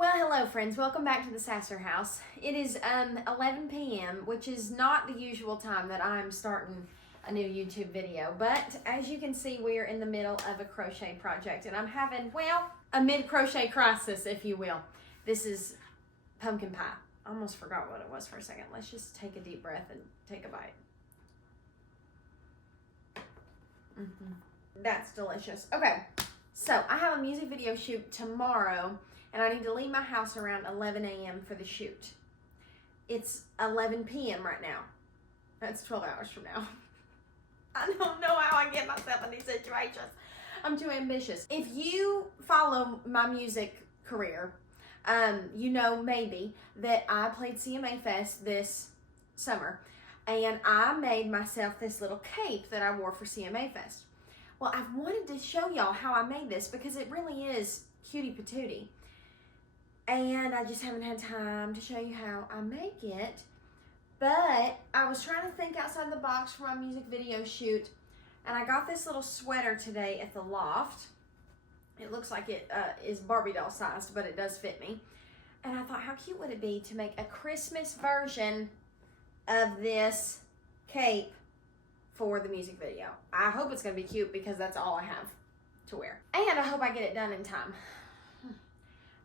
Well, hello friends. Welcome back to the Sasser House. It is 11 p.m., which is not the usual time that I'm starting a new YouTube video. But as you can see, we are in the middle of a crochet project, and I'm having, well, a mid-crochet crisis, if you will. This is pumpkin pie. I almost forgot what it was for a second. Let's just take a deep breath and take a bite. That's delicious. Okay, so I have a music video shoot tomorrow, and I need to leave my house around 11 a.m. for the shoot. It's 11 p.m. right now. That's 12 hours from now. I don't know how I get myself in these situations. I'm too ambitious. If you follow my music career, you know maybe that I played CMA Fest this summer, and I made myself this little cape that I wore for CMA Fest. Well, I've wanted to show y'all how I made this because it really is cutie patootie. And I just haven't had time to show you how I make it. But I was trying to think outside the box for my music video shoot. And I got this little sweater today at the loft. It looks like it is Barbie doll sized, but it does fit me. And I thought, how cute would it be to make a Christmas version of this cape for the music video. I hope it's going to be cute because that's all I have to wear. And I hope I get it done in time.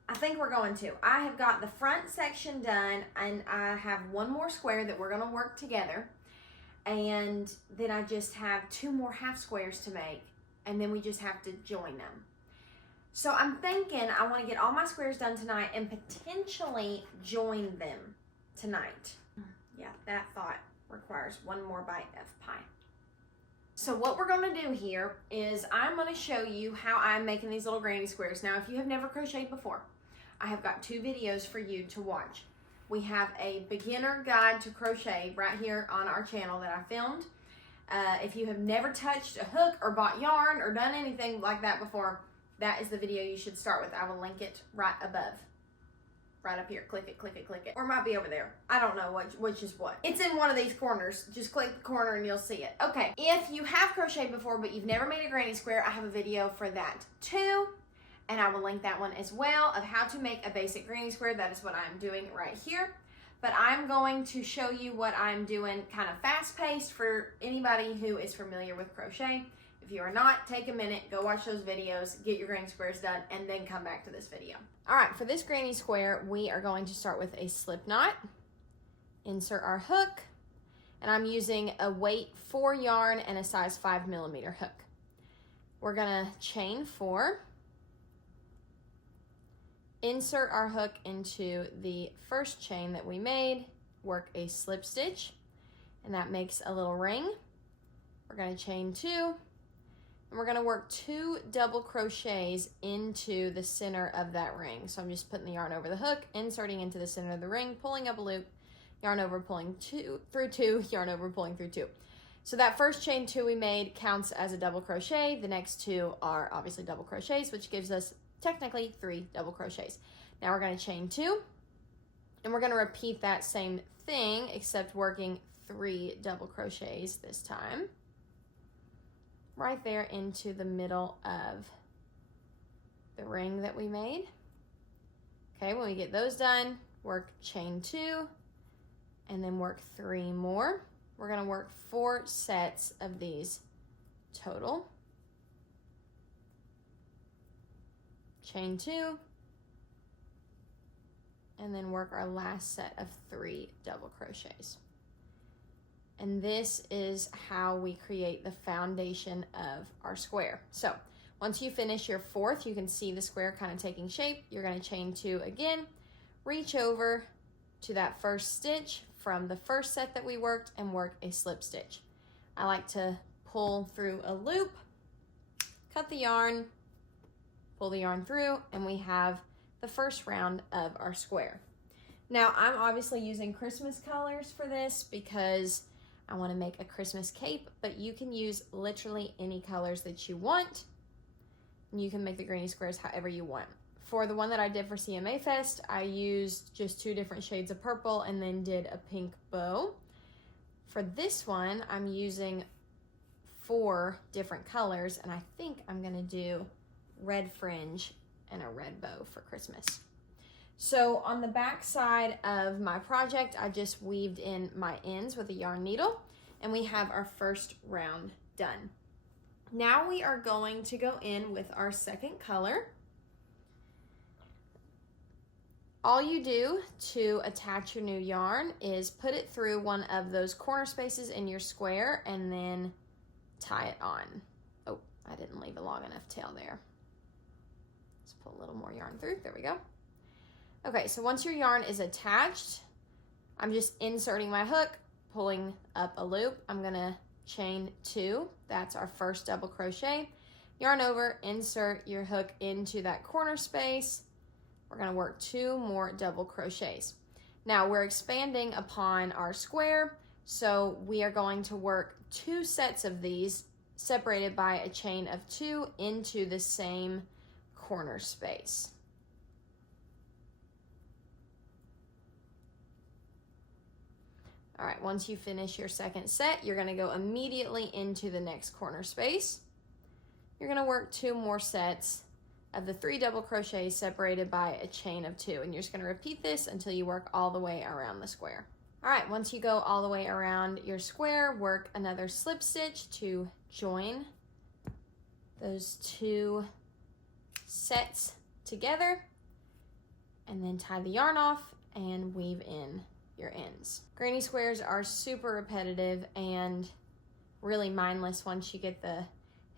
I think we're going to. I have got the front section done, and I have one more square that we're going to work together. And then I just have two more half squares to make, and then we just have to join them. So I'm thinking I want to get all my squares done tonight and potentially join them tonight. Yeah, that thought requires one more bite of pie. So what we're going to do here is I'm going to show you how I'm making these little granny squares. Now, if you have never crocheted before, I have got two videos for you to watch. We have a beginner guide to crochet right here on our channel that I filmed. If you have never touched a hook or bought yarn or done anything like that before, that is the video you should start with. I will link it right above. Right up here. Click it, click it, click it. Or it might be over there. I don't know which is what. It's in one of these corners. Just click the corner and you'll see it. Okay, if you have crocheted before but you've never made a granny square, I have a video for that too. And I will link that one as well of how to make a basic granny square. That is what I'm doing right here. But I'm going to show you what I'm doing kind of fast-paced for anybody who is familiar with crochet. If you are not, take a minute, go watch those videos, get your granny squares done, and then come back to this video. All right, for this granny square, we are going to start with a slip knot, insert our hook, and I'm using a weight 4 yarn and a size 5mm hook. We're gonna chain 4, insert our hook into the first chain that we made, work a slip stitch, and that makes a little ring. We're gonna chain 2, and we're gonna work 2 double crochets into the center of that ring. So I'm just putting the yarn over the hook, inserting into the center of the ring, pulling up a loop, yarn over, pulling through 2, yarn over, pulling through 2. So that first chain 2 we made counts as a double crochet. The next 2 are obviously double crochets, which gives us technically 3 double crochets. Now we're gonna chain 2, and we're gonna repeat that same thing, except working 3 double crochets this time. Right there into the middle of the ring that we made. Okay, when we get those done, work chain 2, and then work 3 more. We're gonna work 4 sets of these total. Chain 2, and then work our last set of 3 double crochets. And this is how we create the foundation of our square. So once you finish your 4th, you can see the square kind of taking shape. You're going to chain 2 again, reach over to that first stitch from the first set that we worked and work a slip stitch. I like to pull through a loop, cut the yarn, pull the yarn through, and we have the first round of our square. Now I'm obviously using Christmas colors for this because I want to make a Christmas cape, but you can use literally any colors that you want. And you can make the granny squares however you want. For the one that I did for CMA Fest, I used just 2 different shades of purple and then did a pink bow. For this one, I'm using 4 different colors, and I think I'm gonna do red fringe and a red bow for Christmas. So on the back side of my project, I just weaved in my ends with a yarn needle, and we have our first round done. Now we are going to go in with our second color. All you do to attach your new yarn is put it through one of those corner spaces in your square and then tie it on. Oh, I didn't leave a long enough tail there. Let's put a little more yarn through. There we go. Okay, so once your yarn is attached, I'm just inserting my hook, pulling up a loop. I'm gonna chain 2. That's our first double crochet. Yarn over, insert your hook into that corner space. We're gonna work 2 more double crochets. Now we're expanding upon our square, so we are going to work 2 sets of these separated by a chain of 2 into the same corner space. All right, once you finish your second set, you're gonna go immediately into the next corner space. You're gonna work 2 more sets of the 3 double crochets separated by a chain of 2, and you're just gonna repeat this until you work all the way around the square. All right, once you go all the way around your square, work another slip stitch to join those 2 sets together, and then tie the yarn off and weave in your ends. Granny squares are super repetitive and really mindless once you get the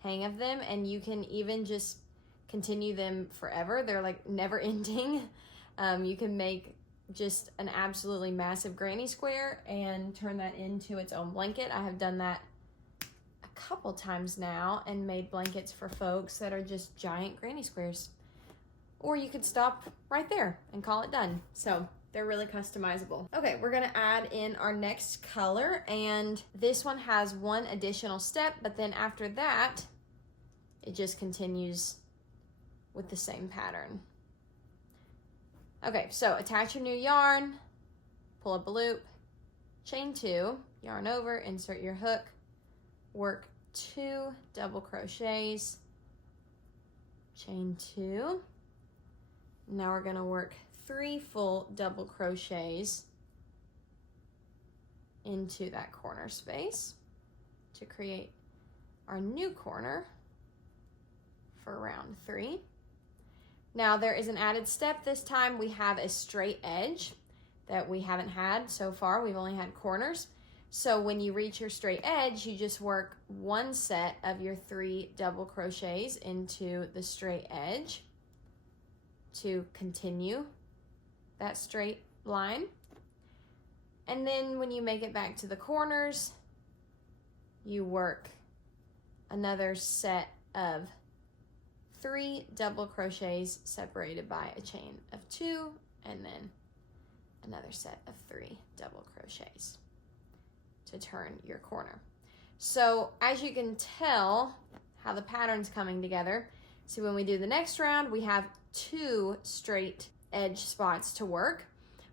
hang of them, and you can even just continue them forever. They're like never ending. You can make just an absolutely massive granny square and turn that into its own blanket. I have done that a couple times now and made blankets for folks that are just giant granny squares. Or you could stop right there and call it done. So they're really customizable. Okay, we're gonna add in our next color, and this one has 1 additional step, but then after that, it just continues with the same pattern. Okay, so attach your new yarn, pull up a loop, chain 2, yarn over, insert your hook, work 2 double crochets, chain 2. Now we're gonna work 3 full double crochets into that corner space to create our new corner for round 3. Now there is an added step this time. We have a straight edge that we haven't had so far. We've only had corners. So when you reach your straight edge, you just work 1 set of your 3 double crochets into the straight edge to continue that straight line. And then when you make it back to the corners, you work another set of 3 double crochets separated by a chain of 2, and then another set of 3 double crochets to turn your corner. So as you can tell how the pattern's coming together, so when we do the next round, we have 2 straight edge spots to work,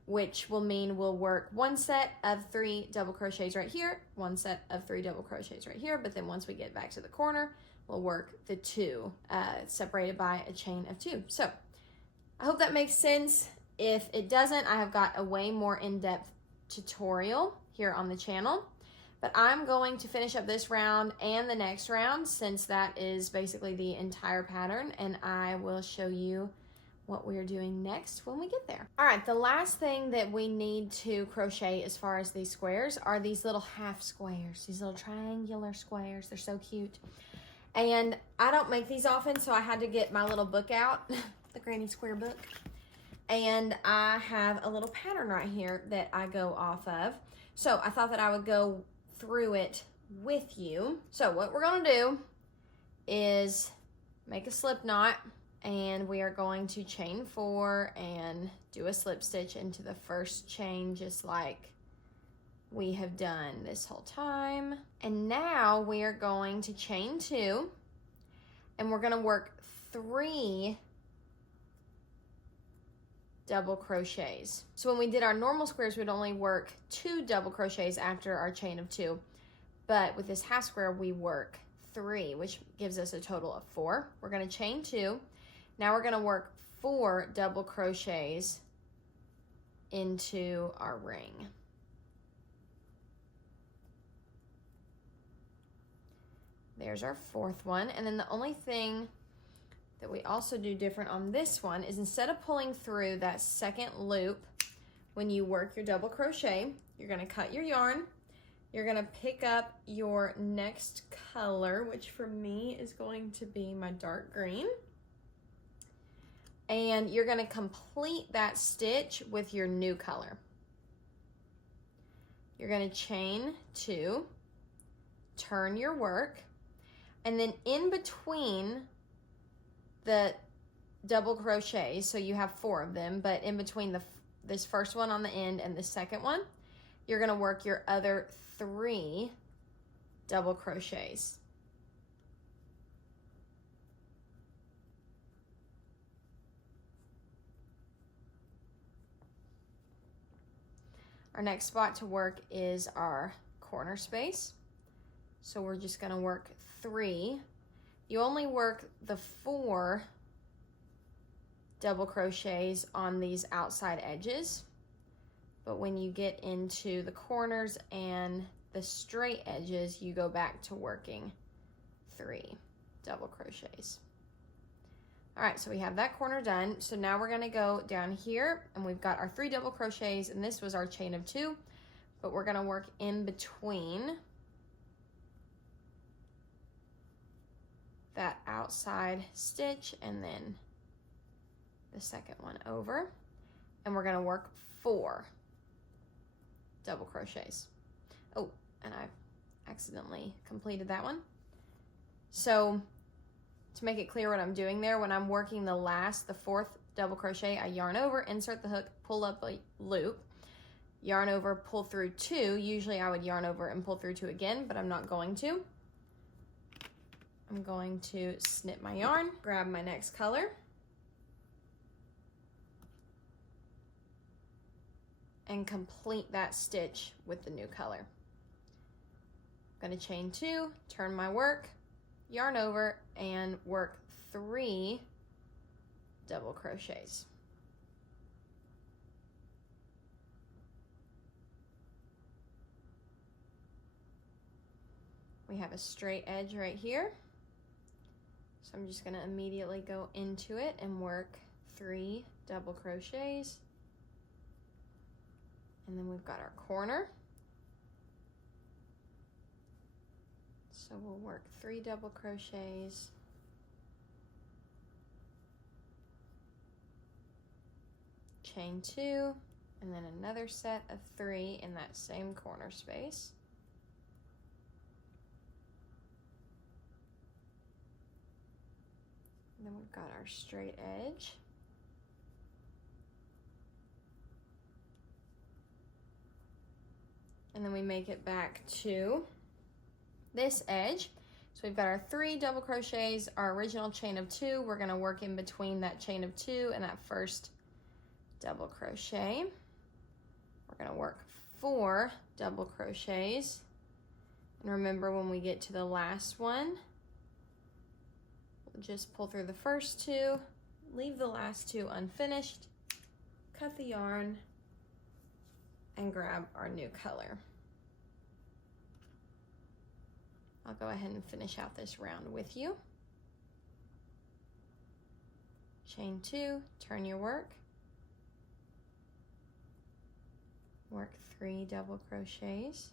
which will mean we'll work 1 set of 3 double crochets right here, 1 set of 3 double crochets right here, but then once we get back to the corner, we'll work the 2 separated by a chain of 2. So I hope that makes sense. If it doesn't, I have got a way more in-depth tutorial here on the channel, but I'm going to finish up this round and the next round, since that is basically the entire pattern, and I will show you what we're doing next when we get there. All right, the last thing that we need to crochet as far as these squares are these little half squares, these little triangular squares. They're so cute. And I don't make these often, so I had to get my little book out, the Granny Square book. And I have a little pattern right here that I go off of. So I thought that I would go through it with you. So what we're gonna do is make a slip knot, and we are going to chain 4 and do a slip stitch into the first chain, just like we have done this whole time. And now we are going to chain 2, and we're gonna work 3 double crochets. So when we did our normal squares, we'd only work 2 double crochets after our chain of 2, but with this half square, we work 3, which gives us a total of 4. We're gonna chain 2. Now we're gonna work 4 double crochets into our ring. There's our fourth one. And then the only thing that we also do different on this one is instead of pulling through that second loop when you work your double crochet, you're gonna cut your yarn. You're gonna pick up your next color, which for me is going to be my dark green. And you're gonna complete that stitch with your new color. You're gonna chain 2, turn your work, and then in between the double crochets, so you have 4 of them, but in between this first one on the end and the second one, you're gonna work your other 3 double crochets. Our next spot to work is our corner space. So we're just gonna work 3. You only work the 4 double crochets on these outside edges, but when you get into the corners and the straight edges, you go back to working 3 double crochets. All right, so we have that corner done. So now we're gonna go down here and we've got our 3 double crochets, and this was our chain of 2, but we're gonna work in between that outside stitch and then the second one over, and we're gonna work 4 double crochets. Oh, and I accidentally completed that one. So to make it clear what I'm doing there, when I'm working the 4th double crochet, I yarn over, insert the hook, pull up a loop, yarn over, pull through 2. Usually I would yarn over and pull through 2 again, but I'm not going to. I'm going to snip my yarn, grab my next color, and complete that stitch with the new color. I'm going to chain 2, turn my work, yarn over, and work 3 double crochets. We have a straight edge right here, so I'm just going to immediately go into it and work 3 double crochets. And then we've got our corner. So we'll work 3 double crochets. Chain 2, and then another set of 3 in that same corner space. And then we've got our straight edge. And then we make it back to this edge. So we've got our 3 double crochets, our original chain of 2. We're gonna work in between that chain of 2 and that first double crochet. We're gonna work 4 double crochets. And remember, when we get to the last one, we'll just pull through the first 2, leave the last 2 unfinished, cut the yarn, and grab our new color. I'll go ahead and finish out this round with you. Chain 2, turn your work, work 3 double crochets,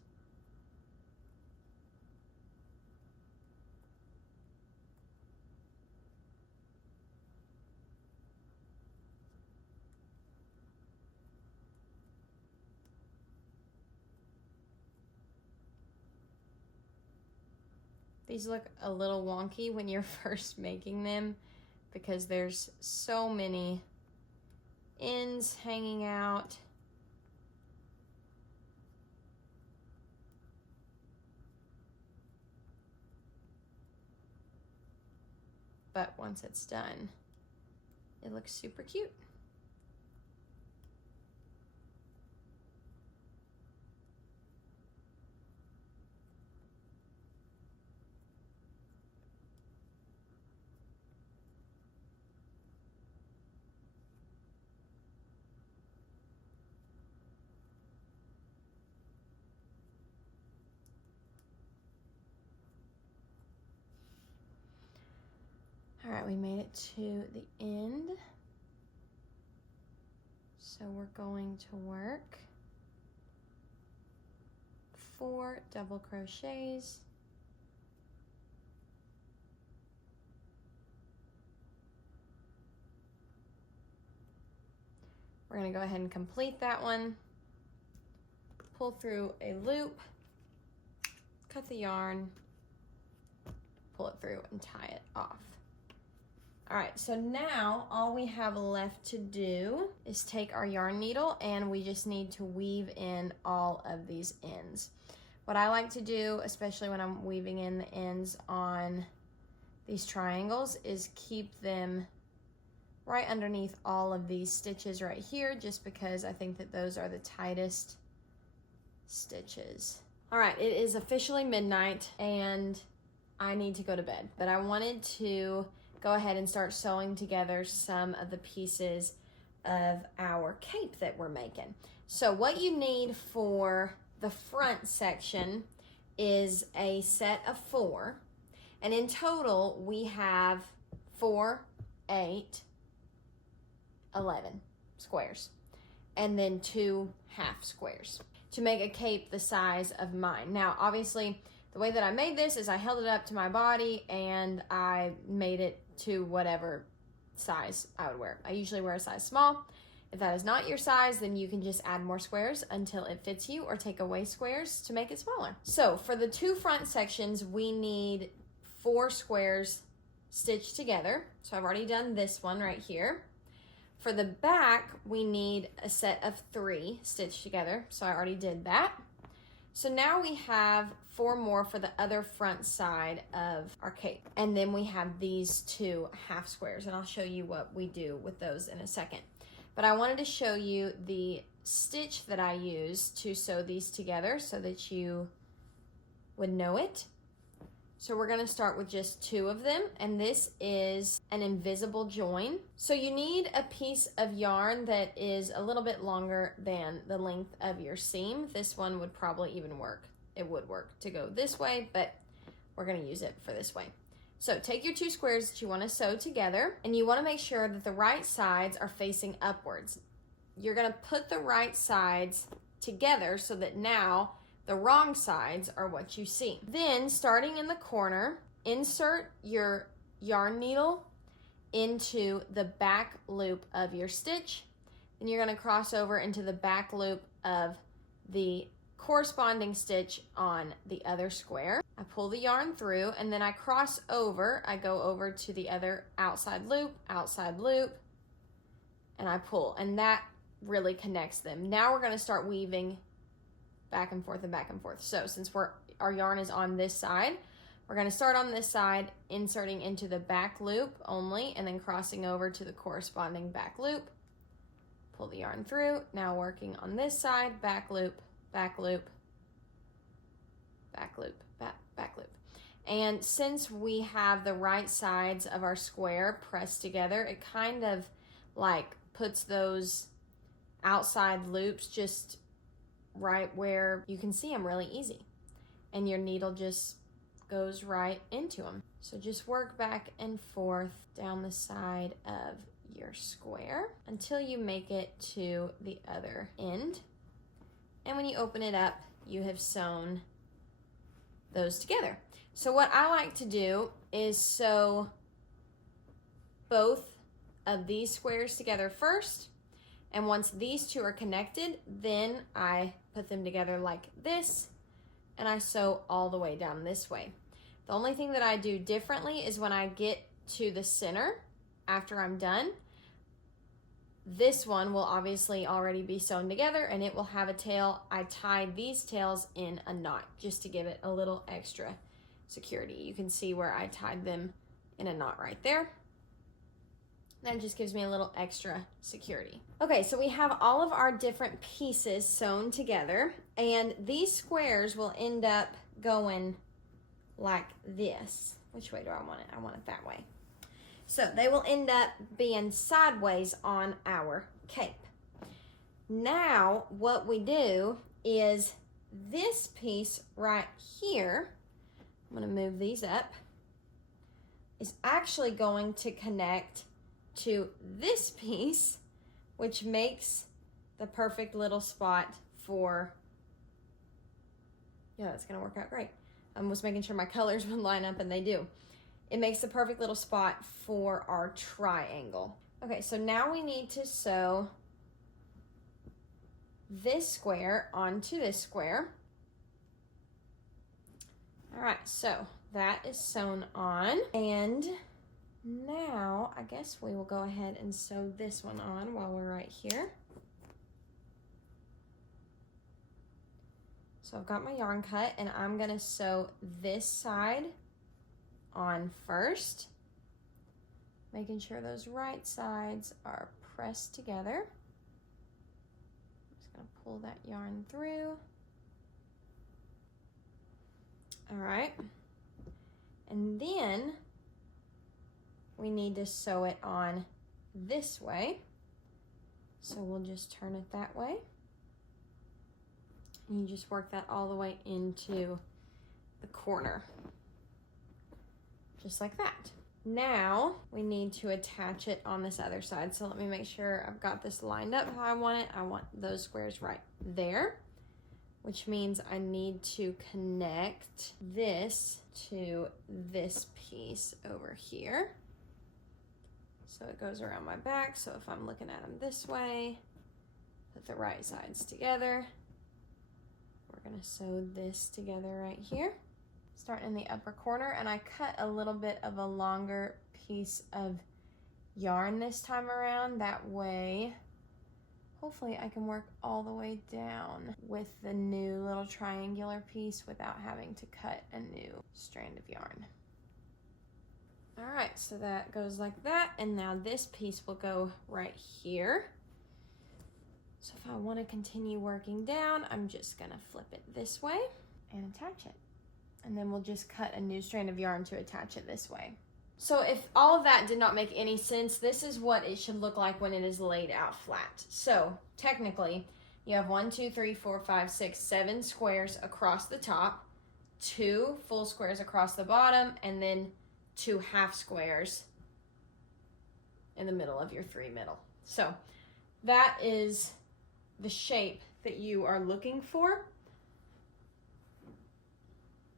these look a little wonky when you're first making them because there's so many ends hanging out. But once it's done, it looks super cute. right, we made it to the end. So we're going to work 4 double crochets. We're going to go ahead and complete that one. Pull through a loop, cut the yarn, pull it through and tie it off. All right, so now all we have left to do is take our yarn needle and we just need to weave in all of these ends. What I like to do, especially when I'm weaving in the ends on these triangles, is keep them right underneath all of these stitches right here, just because I think that those are the tightest stitches. All right, it is officially midnight and I need to go to bed, but I wanted to go ahead and start sewing together some of the pieces of our cape that we're making. So what you need for the front section is a set of 4, and in total we have 4, 8, 11 squares, and then 2 half squares to make a cape the size of mine. Now, obviously, the way that I made this is I held it up to my body and I made it to whatever size I would wear. I usually wear a size small. If that is not your size, then you can just add more squares until it fits you, or take away squares to make it smaller. So for the 2 front sections, we need 4 squares stitched together. So I've already done this one right here. For the back, we need a set of 3 stitched together. So I already did that. So now we have 4 more for the other front side of our cape. And then we have these 2 half squares, and I'll show you what we do with those in a second. But I wanted to show you the stitch that I use to sew these together so that you would know it. So we're gonna start with just 2 of them, and this is an invisible join. So you need a piece of yarn that is a little bit longer than the length of your seam. This one would probably even work. It would work to go this way, but we're gonna use it for this way. So take your 2 squares that you wanna sew together, and you wanna make sure that the right sides are facing upwards. You're gonna put the right sides together so that now the wrong sides are what you see. Then, starting in the corner, insert your yarn needle into the back loop of your stitch. Then you're going to cross over into the back loop of the corresponding stitch on the other square. I pull the yarn through, and then I cross over. I go over to the other outside loop, and I pull, and that really connects them. Now we're going to start weaving back and forth and back and forth. So since our yarn is on this side, we're going to start on this side, inserting into the back loop only, and then crossing over to the corresponding back loop. Pull the yarn through. Now working on this side, back loop, back loop, back loop, back loop. And since we have the right sides of our square pressed together, it kind of like puts those outside loops just right where you can see them really easy, and your needle just goes right into them. So just work back and forth down the side of your square until you make it to the other end, and when you open it up, you have sewn those together. So what I like to do is sew both of these squares together first, and once these 2 are connected, then I put them together like this, and I sew all the way down this way. The only thing that I do differently is when I get to the center, after I'm done, this one will obviously already be sewn together, and it will have a tail. I tied these tails in a knot just to give it a little extra security. You can see where I tied them in a knot right there. That just gives me a little extra security. Okay, so we have all of our different pieces sewn together, and these squares will end up going like this. Which way do I want it? I want it that way. So they will end up being sideways on our cape. Now, what we do is this piece right here, I'm gonna move these up, is actually going to connect to this piece, which makes the perfect little spot for, yeah, that's gonna work out great. I was making sure my colors would line up, and they do. It makes the perfect little spot for our triangle. Okay, so now we need to sew this square onto this square. All right, so that is sewn on, and now I guess we will go ahead and sew this one on while we're right here. So I've got my yarn cut, and I'm gonna sew this side on first, making sure those right sides are pressed together. I'm just gonna pull that yarn through. All right, and then we need to sew it on this way. So we'll just turn it that way. And you just work that all the way into the corner, just like that. Now we need to attach it on this other side. So let me make sure I've got this lined up how I want it. I want those squares right there, which means I need to connect this to this piece over here. So it goes around my back. So if I'm looking at them this way, put the right sides together. We're gonna sew this together right here. Start in the upper corner, and I cut a little bit of a longer piece of yarn this time around. That way, hopefully I can work all the way down with the new little triangular piece without having to cut a new strand of yarn. All right, so that goes like that, and now this piece will go right here. So if I want to continue working down, I'm just gonna flip it this way and attach it. And then we'll just cut a new strand of yarn to attach it this way. So if all of that did not make any sense, this is what it should look like when it is laid out flat. So technically, you have 1, 2, 3, 4, 5, 6, 7 squares across the top, 2 full squares across the bottom, and then 2 half squares in the middle of your 3 middle. So that is the shape that you are looking for.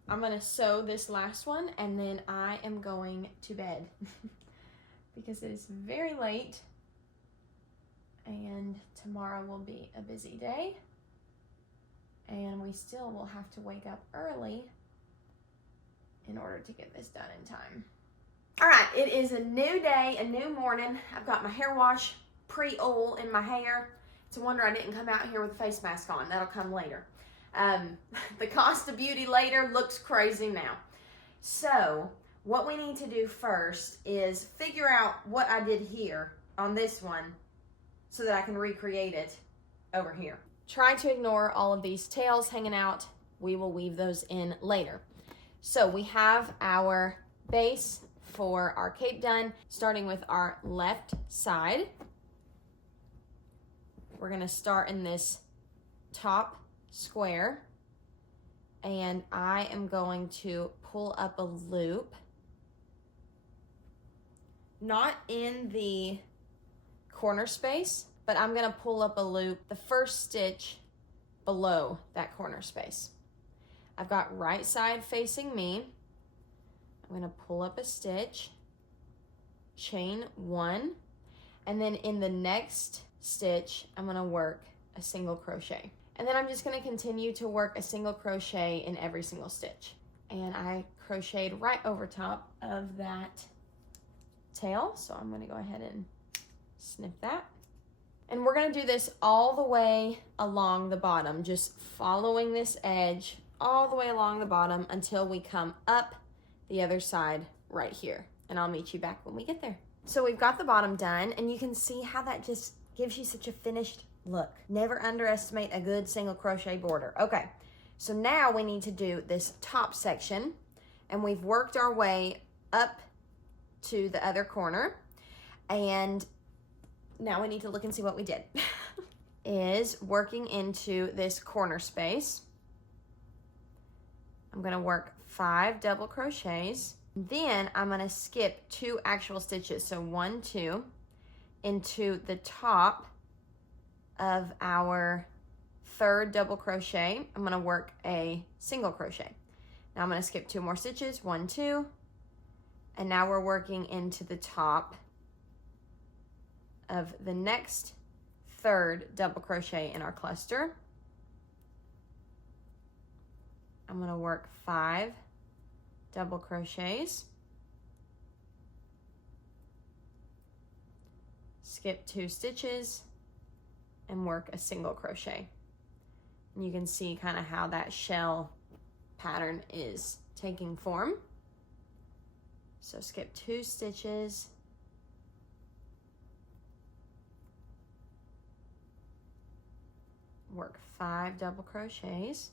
I'm gonna sew this last one, and then I am going to bed because it is very late and tomorrow will be a busy day, and we still will have to wake up early in order to get this done in time. All right, it is a new day, a new morning. I've got my hair wash pre-oil in my hair. It's a wonder I didn't come out here with a face mask on. That'll come later. The cost of beauty later looks crazy now. So what we need to do first is figure out what I did here on this one so that I can recreate it over here. Try to ignore all of these tails hanging out. We will weave those in later. So we have our base for our cape done, starting with our left side. We're gonna start in this top square, and I am going to pull up a loop, not in the corner space, but I'm gonna pull up a loop the first stitch below that corner space. I've got right side facing me. I'm gonna pull up a stitch, chain 1, and then in the next stitch, I'm gonna work a single crochet. And then I'm just gonna continue to work a single crochet in every single stitch. And I crocheted right over top of that tail, so I'm gonna go ahead and snip that. And we're gonna do this all the way along the bottom, just following this edge all the way along the bottom until we come up the other side right here. And I'll meet you back when we get there. So we've got the bottom done, and you can see how that just gives you such a finished look. Never underestimate a good single crochet border. Okay, so now we need to do this top section, and we've worked our way up to the other corner, and now we need to look and see what we did. Is working into this corner space. I'm gonna work 5 double crochets Then I'm gonna skip 2 actual stitches. So 1, 2 into the top of our 3rd double crochet. I'm gonna work a single crochet. Now I'm gonna skip 2 more stitches, 1, 2, and now we're working into the top of the next 3rd double crochet in our cluster. I'm gonna work 5 double crochets, skip 2 stitches, and work a single crochet. And you can see kind of how that shell pattern is taking form. So skip 2 stitches, work 5 double crochets,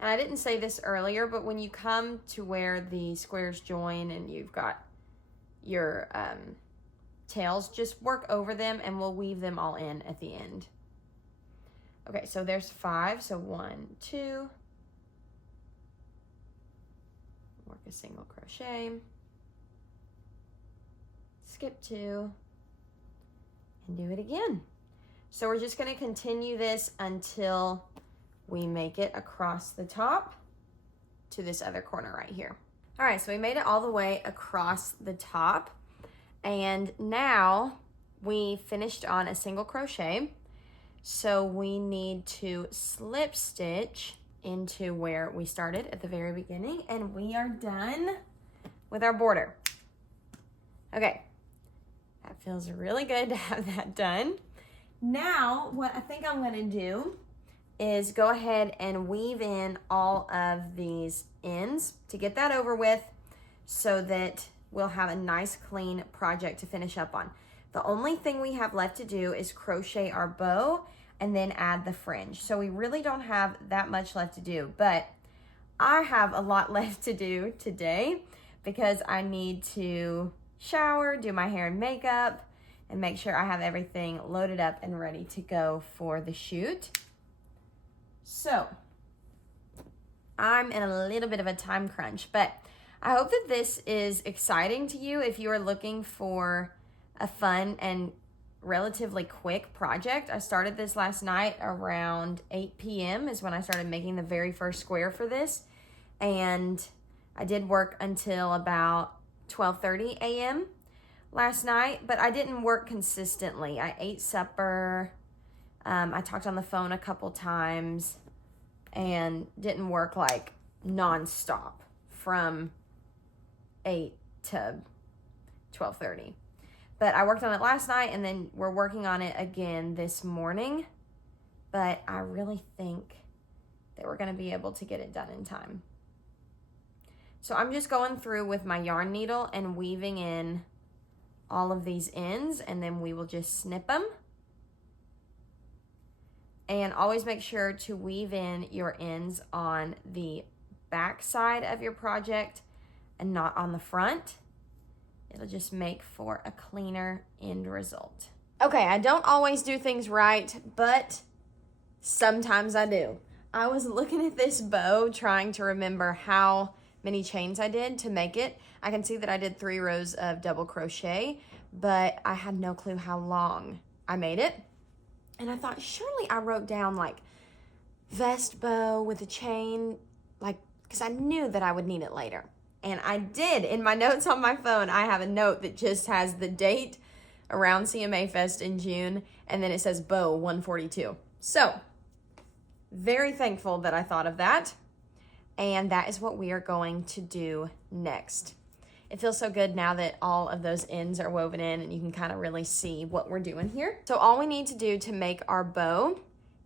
and I didn't say this earlier, but when you come to where the squares join and you've got your tails, just work over them and we'll weave them all in at the end. Okay, so there's 5, so 1, 2, work a single crochet, skip 2, and do it again. So we're just gonna continue this until we make it across the top to this other corner right here. All right, so we made it all the way across the top, and now we finished on a single crochet. So we need to slip stitch into where we started at the very beginning, and we are done with our border. Okay, that feels really good to have that done. Now, what I think I'm gonna do is go ahead and weave in all of these ends to get that over with so that we'll have a nice clean project to finish up on. The only thing we have left to do is crochet our bow and then add the fringe. So we really don't have that much left to do, but I have a lot left to do today because I need to shower, do my hair and makeup, and make sure I have everything loaded up and ready to go for the shoot. So I'm in a little bit of a time crunch, but I hope that this is exciting to you if you are looking for a fun and relatively quick project. I started this last night around 8 p.m. is when I started making the very first square for this, and I did work until about 12:30 a.m. last night, but I didn't work consistently. I ate supper, I talked on the phone a couple times, and didn't work like non-stop from 8 to 12:30. But I worked on it last night, and then we're working on it again this morning. But I really think that we're gonna be able to get it done in time. So I'm just going through with my yarn needle and weaving in all of these ends, and then we will just snip them. And always make sure to weave in your ends on the back side of your project and not on the front. It'll just make for a cleaner end result. Okay, I don't always do things right, but sometimes I do. I was looking at this bow trying to remember how many chains I did to make it. I can see that I did 3 rows of double crochet, but I had no clue how long I made it. And I thought, surely I wrote down like vest bow with a chain, like, because I knew that I would need it later. And I did. In my notes on my phone, I have a note that just has the date around CMA Fest in June, and then it says bow 142. So, very thankful that I thought of that. And that is what we are going to do next. It feels so good now that all of those ends are woven in and you can kind of really see what we're doing here. So all we need to do to make our bow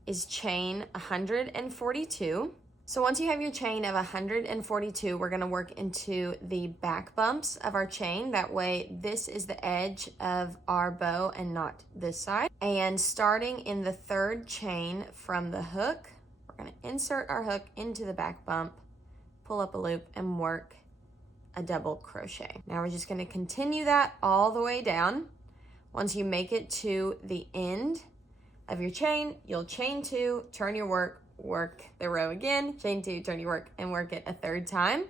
is chain 142. So once you have your chain of 142, we're gonna work into the back bumps of our chain. That way this is the edge of our bow and not this side. And starting in the 3rd chain from the hook, we're gonna insert our hook into the back bump, pull up a loop, and work a double crochet. Now we're just gonna continue that all the way down, Once you make it to the end of your chain, you'll chain 2, turn your work the row again, chain 2, turn your work, and work it a third time.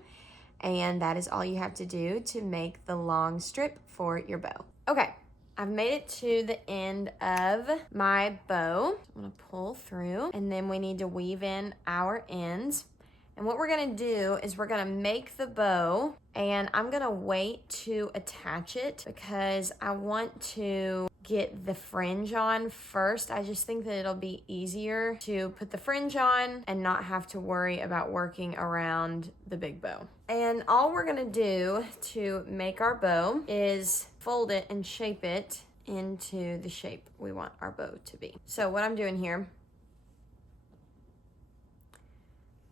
And that is all you have to do to make the long strip for your bow. Okay, I've made it to the end of my bow. I'm gonna pull through, and then we need to weave in our ends. And what we're gonna do is we're gonna make the bow, and I'm gonna wait to attach it because I want to get the fringe on first. I just think that it'll be easier to put the fringe on and not have to worry about working around the big bow. And all we're gonna do to make our bow is fold it and shape it into the shape we want our bow to be. So what I'm doing here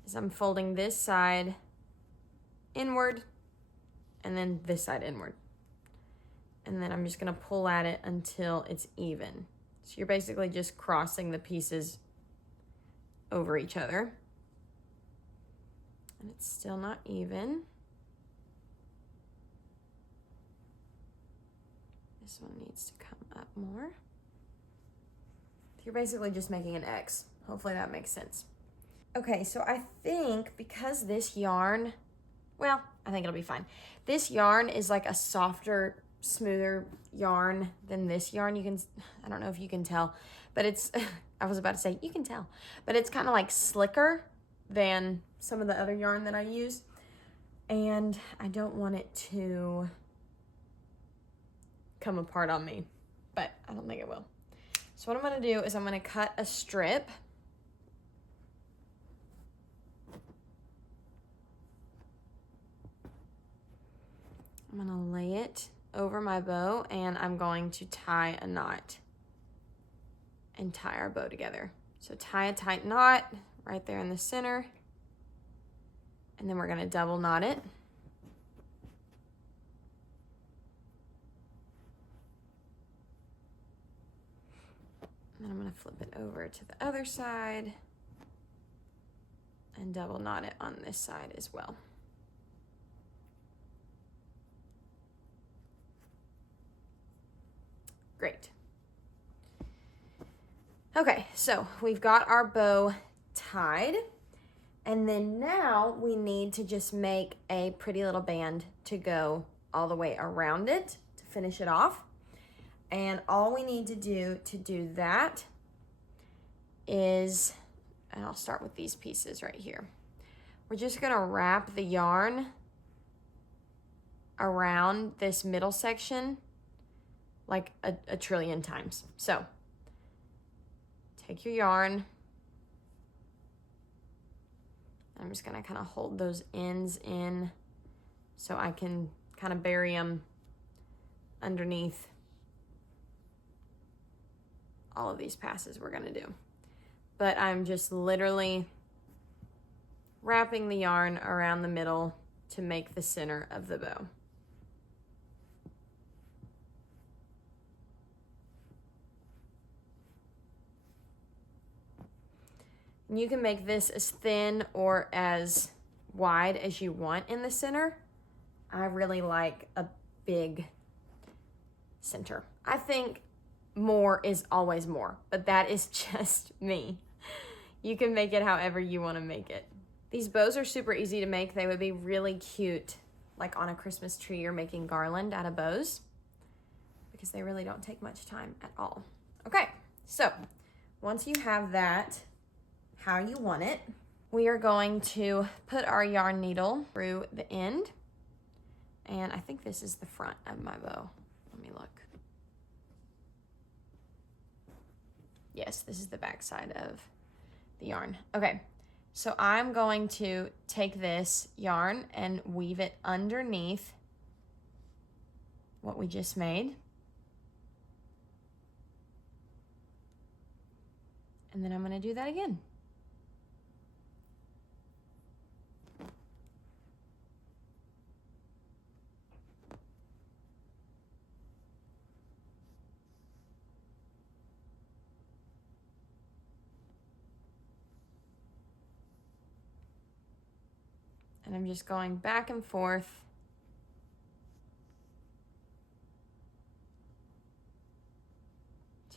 is I'm folding this side inward and then this side inward. And then I'm just gonna pull at it until it's even. So you're basically just crossing the pieces over each other. And it's still not even. This one needs to come up more. You're basically just making an X. Hopefully that makes sense. Okay, so I think because this yarn, well, I think it'll be fine. This yarn is like a softer, smoother yarn than this yarn. You can, I don't know if you can tell, but it's, I was about to say you can tell, but it's kind of like slicker than some of the other yarn that I use. And I don't want it to come apart on me, but I don't think it will. So what I'm gonna do is I'm gonna cut a strip. I'm gonna lay it over my bow and I'm going to tie a knot and tie our bow together. So tie a tight knot right there in the center, and then we're gonna double knot it. And then I'm gonna flip it over to the other side and double knot it on this side as well. Great. Okay, so we've got our bow tied, and then now we need to just make a pretty little band to go all the way around it to finish it off. And all we need to do that is, and I'll start with these pieces right here. We're just gonna wrap the yarn around this middle section like a trillion times. So take your yarn. I'm just gonna kind of hold those ends in so I can kind of bury them underneath all of these passes we're gonna do. But I'm just literally wrapping the yarn around the middle to make the center of the bow. And you can make this as thin or as wide as you want in the center. I really like a big center. I think more is always more, but that is just me. You can make it however you want to make it. These bows are super easy to make. They would be really cute, like on a Christmas tree. You're making garland out of bows because they really don't take much time at all. Okay, so once you have that how you want it, we are going to put our yarn needle through the end. And I think this is the front of my bow. Let me look. Yes, this is the back side of the yarn. Okay, so I'm going to take this yarn and weave it underneath what we just made. And then I'm gonna do that again. And I'm just going back and forth.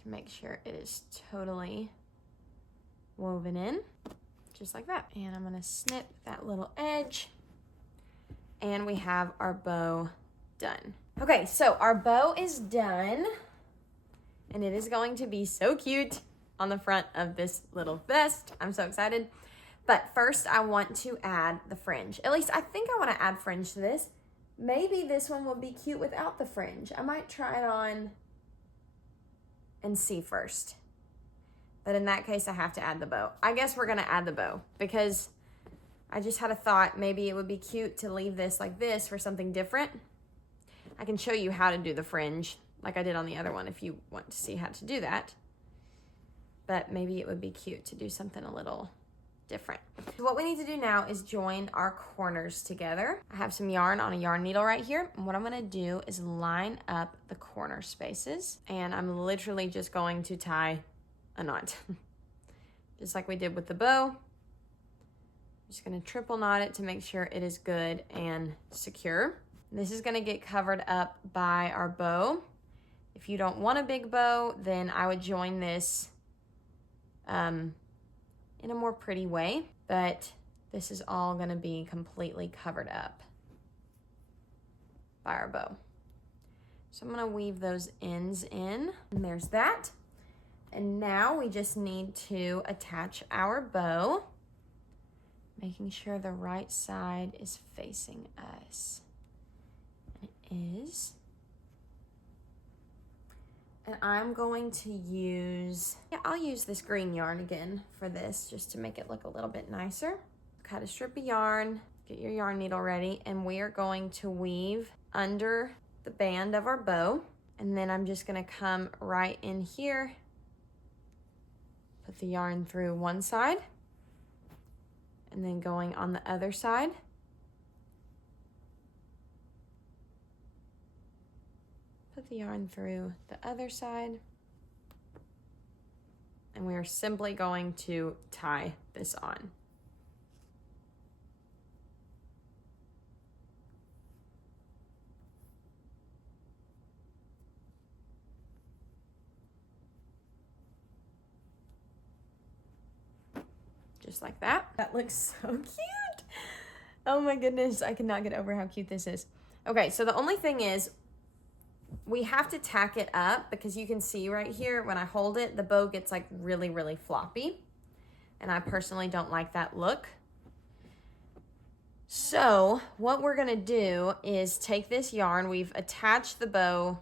to make sure it is totally woven in, just like that. And I'm gonna snip that little edge, and we have our bow done. Okay, so our bow is done, and it is going to be so cute on the front of this little vest. I'm so excited. But first I want to add the fringe. At least I think I want to add fringe to this. Maybe this one will be cute without the fringe. I might try it on and see first. But in that case, I have to add the bow. I guess we're gonna add the bow because I just had a thought, maybe it would be cute to leave this like this for something different. I can show you how to do the fringe like I did on the other one if you want to see how to do that. But maybe it would be cute to do something a little different. So what we need to do now is join our corners together. I have some yarn on a yarn needle right here. And what I'm gonna do is line up the corner spaces. And I'm literally just going to tie a knot. Just like we did with the bow. I'm just gonna triple knot it to make sure it is good and secure. This is gonna get covered up by our bow. If you don't want a big bow, then I would join this in a more pretty way, but this is all gonna be completely covered up by our bow. So I'm gonna weave those ends in, and there's that. And now we just need to attach our bow, making sure the right side is facing us. And it is. And I'm going to use, I'll use this green yarn again for this, just to make it look a little bit nicer. Cut a strip of yarn, get your yarn needle ready, and we are going to weave under the band of our bow. And then I'm just gonna come right in here, put the yarn through one side, and then going on the other side. Put the yarn through the other side, and we are simply going to tie this on. Just like that. That looks so cute. Oh my goodness, I cannot get over how cute this is. Okay, so the only thing is, we have to tack it up because you can see right here when I hold it, the bow gets like really, really floppy. And I personally don't like that look. So what we're gonna do is take this yarn, we've attached the bow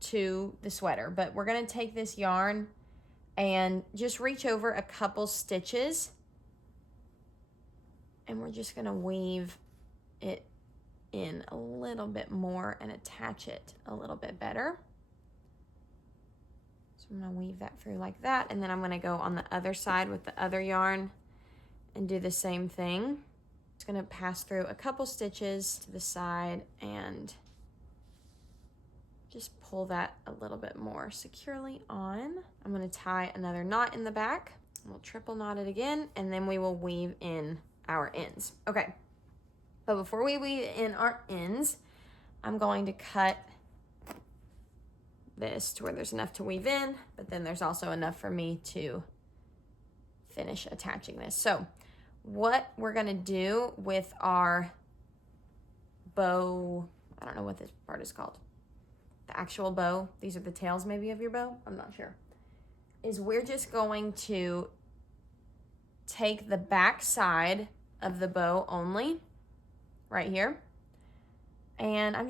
to the sweater, but we're gonna take this yarn and just reach over a couple stitches, and we're just gonna weave it in a little bit more and attach it a little bit better. So I'm gonna weave that through like that, and then I'm gonna go on the other side with the other yarn and do the same thing. It's gonna pass through a couple stitches to the side and just pull that a little bit more securely on. I'm gonna tie another knot in the back. We'll triple knot it again, and then we will weave in our ends. Okay. But before we weave in our ends, I'm going to cut this to where there's enough to weave in, but then there's also enough for me to finish attaching this. So what we're gonna do with our bow, I don't know what this part is called, the actual bow, these are the tails maybe of your bow, I'm not sure, is we're just going to take the back side of the bow only, right here. And I'm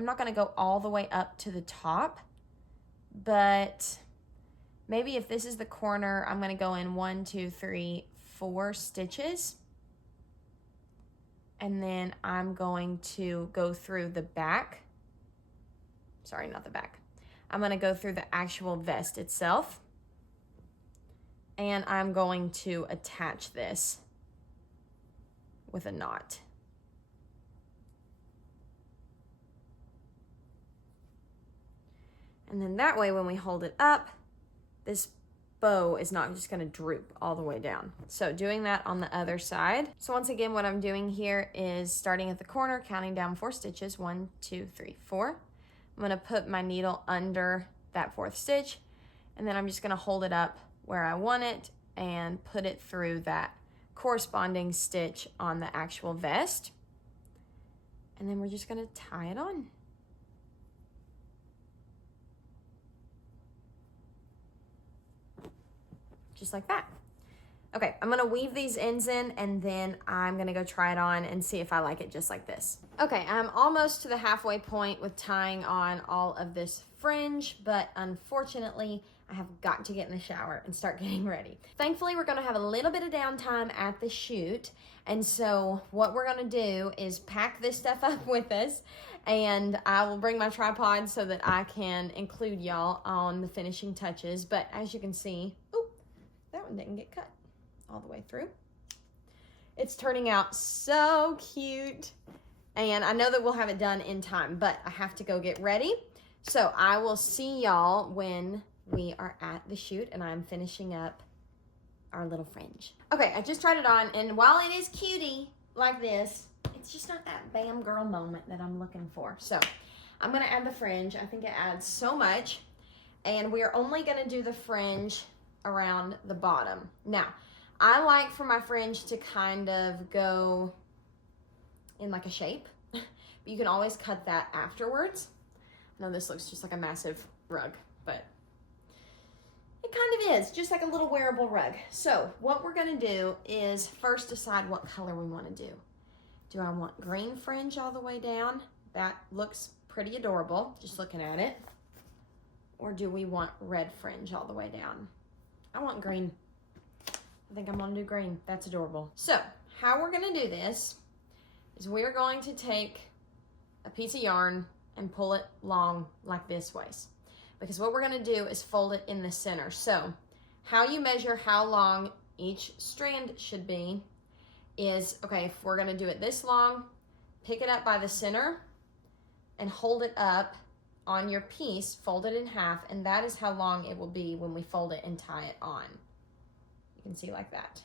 not gonna go all the way up to the top, but maybe if this is the corner, I'm gonna go in 1, 2, 3, 4 stitches. And then I'm going to go through the back. Sorry, not the back. I'm gonna go through the actual vest itself. And I'm going to attach this with a knot. And then that way, when we hold it up, this bow is not just gonna droop all the way down. So doing that on the other side. So once again, what I'm doing here is starting at the corner, counting down 4 stitches, 1, 2, 3, 4. I'm gonna put my needle under that 4th stitch, And then I'm just gonna hold it up where I want it and put it through that corresponding stitch on the actual vest. And then we're just gonna tie it on. Just like that. Okay, I'm gonna weave these ends in and then I'm gonna go try it on and see if I like it just like this. Okay, I'm almost to the halfway point with tying on all of this fringe, but unfortunately, I have got to get in the shower and start getting ready. Thankfully, we're gonna have a little bit of downtime at the shoot, and so what we're gonna do is pack this stuff up with us, and I will bring my tripod so that I can include y'all on the finishing touches, but as you can see, oop, that one didn't get cut all the way through. It's turning out so cute, and I know that we'll have it done in time, but I have to go get ready. So I will see y'all when we are at the shoot and I'm finishing up our little fringe. Okay, I just tried it on, and while it is cutie like this, it's just not that bam girl moment that I'm looking for. So I'm gonna add the fringe. I think it adds so much, and we are only gonna do the fringe around the bottom. Now, I like for my fringe to kind of go in like a shape, but you can always cut that afterwards. I know this looks just like a massive rug, but it kind of is, just like a little wearable rug. So what we're gonna do is first decide what color we wanna do. Do I want green fringe all the way down? That looks pretty adorable, just looking at it. Or do we want red fringe all the way down? I want green. I think I'm gonna do green. That's adorable. So how we're gonna do this is we're going to take a piece of yarn and pull it long like this ways. Because what we're gonna do is fold it in the center. So how you measure how long each strand should be is, okay, if we're gonna do it this long, pick it up by the center and hold it up on your piece, fold it in half, and that is how long it will be when we fold it and tie it on. You can see like that.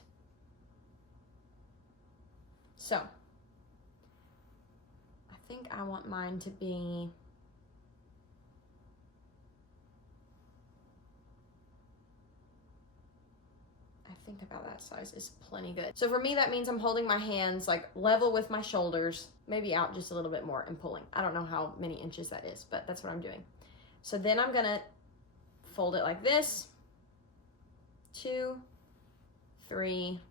So, I think I want mine to be, I think about that size is plenty good. So for me, that means I'm holding my hands like level with my shoulders, maybe out just a little bit more and pulling. I don't know how many inches that is, but that's what I'm doing. So then I'm gonna fold it like this, 2, 3,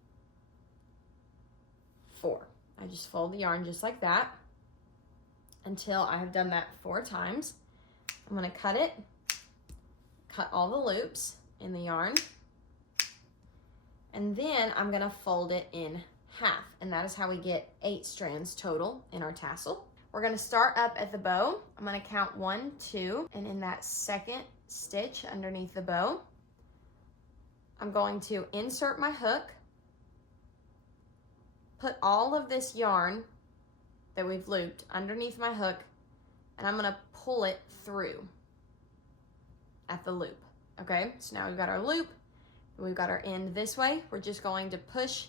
4. I just fold the yarn just like that until I have done that 4 times. I'm gonna cut it, cut all the loops in the yarn, and then I'm gonna fold it in half, and that is how we get 8 strands total in our tassel. We're gonna start up at the bow. I'm gonna count 1, 2, and in that second stitch underneath the bow, I'm going to insert my hook, put all of this yarn that we've looped underneath my hook, and I'm gonna pull it through at the loop, okay? So now we've got our loop, and we've got our end this way. We're just going to push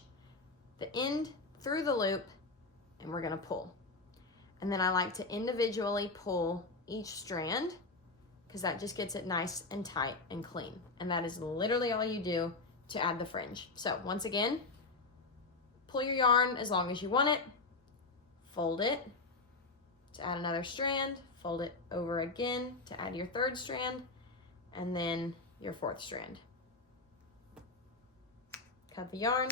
the end through the loop, and we're gonna pull. And then I like to individually pull each strand, because that just gets it nice and tight and clean. And that is literally all you do to add the fringe. So once again, pull your yarn as long as you want it, fold it to add another strand, fold it over again to add your 3rd strand, and then your 4th strand. Cut the yarn,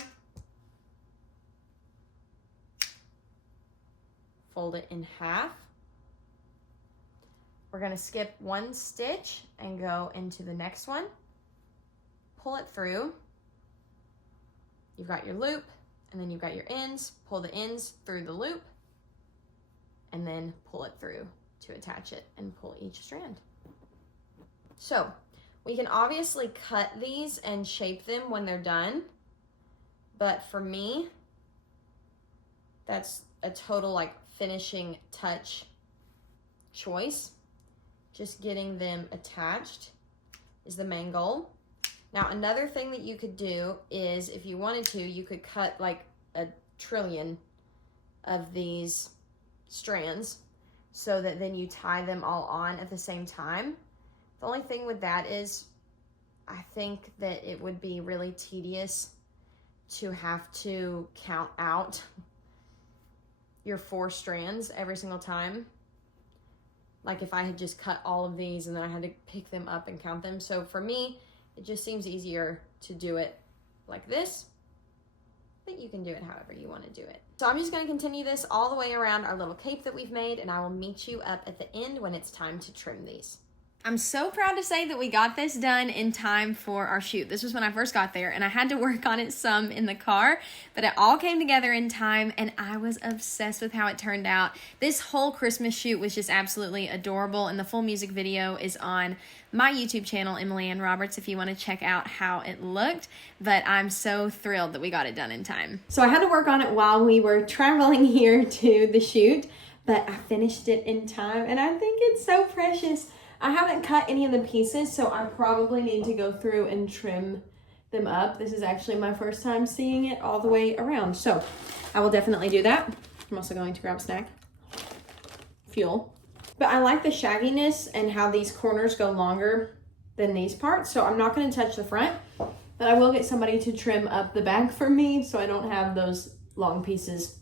fold it in half. We're gonna skip 1 stitch and go into the next one. Pull it through. You've got your loop, and then you've got your ends. Pull the ends through the loop, and then pull it through to attach it and pull each strand. So we can obviously cut these and shape them when they're done, but for me, that's a total like finishing touch choice. Just getting them attached is the main goal. Now, another thing that you could do is, if you wanted to, you could cut like a trillion of these strands so that then you tie them all on at the same time. The only thing with that is I think that it would be really tedious to have to count out your 4 strands every single time. Like if I had just cut all of these and then I had to pick them up and count them. So for me, it just seems easier to do it like this, but you can do it however you want to do it. So I'm just going to continue this all the way around our little cape that we've made, and I will meet you up at the end when it's time to trim these. I'm so proud to say that we got this done in time for our shoot. This was when I first got there, and I had to work on it some in the car, but it all came together in time, and I was obsessed with how it turned out. This whole Christmas shoot was just absolutely adorable, and the full music video is on my YouTube channel, Emily Ann Roberts, if you want to check out how it looked, but I'm so thrilled that we got it done in time. So I had to work on it while we were traveling here to the shoot, but I finished it in time, and I think it's so precious. I haven't cut any of the pieces, so I probably need to go through and trim them up. This is actually my first time seeing it all the way around, so I will definitely do that. I'm also going to grab a snack. Fuel. But I like the shagginess and how these corners go longer than these parts, so I'm not going to touch the front, but I will get somebody to trim up the back for me so I don't have those long pieces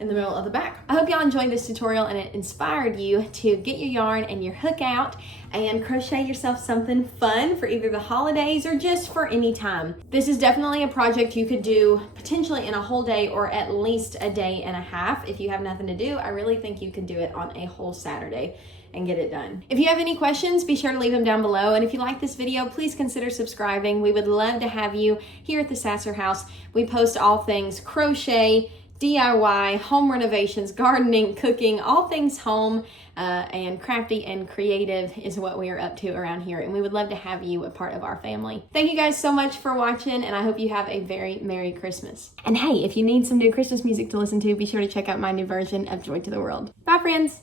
in the middle of the back. I hope y'all enjoyed this tutorial and it inspired you to get your yarn and your hook out and crochet yourself something fun for either the holidays or just for any time. This is definitely a project you could do potentially in a whole day or at least a day and a half. If you have nothing to do, I really think you could do it on a whole Saturday and get it done. If you have any questions, be sure to leave them down below. And if you like this video, please consider subscribing. We would love to have you here at the Sasser House. We post all things crochet, DIY, home renovations, gardening, cooking, all things home and crafty and creative is what we are up to around here. And we would love to have you a part of our family. Thank you guys so much for watching, and I hope you have a very Merry Christmas. And hey, if you need some new Christmas music to listen to, be sure to check out my new version of Joy to the World. Bye, friends.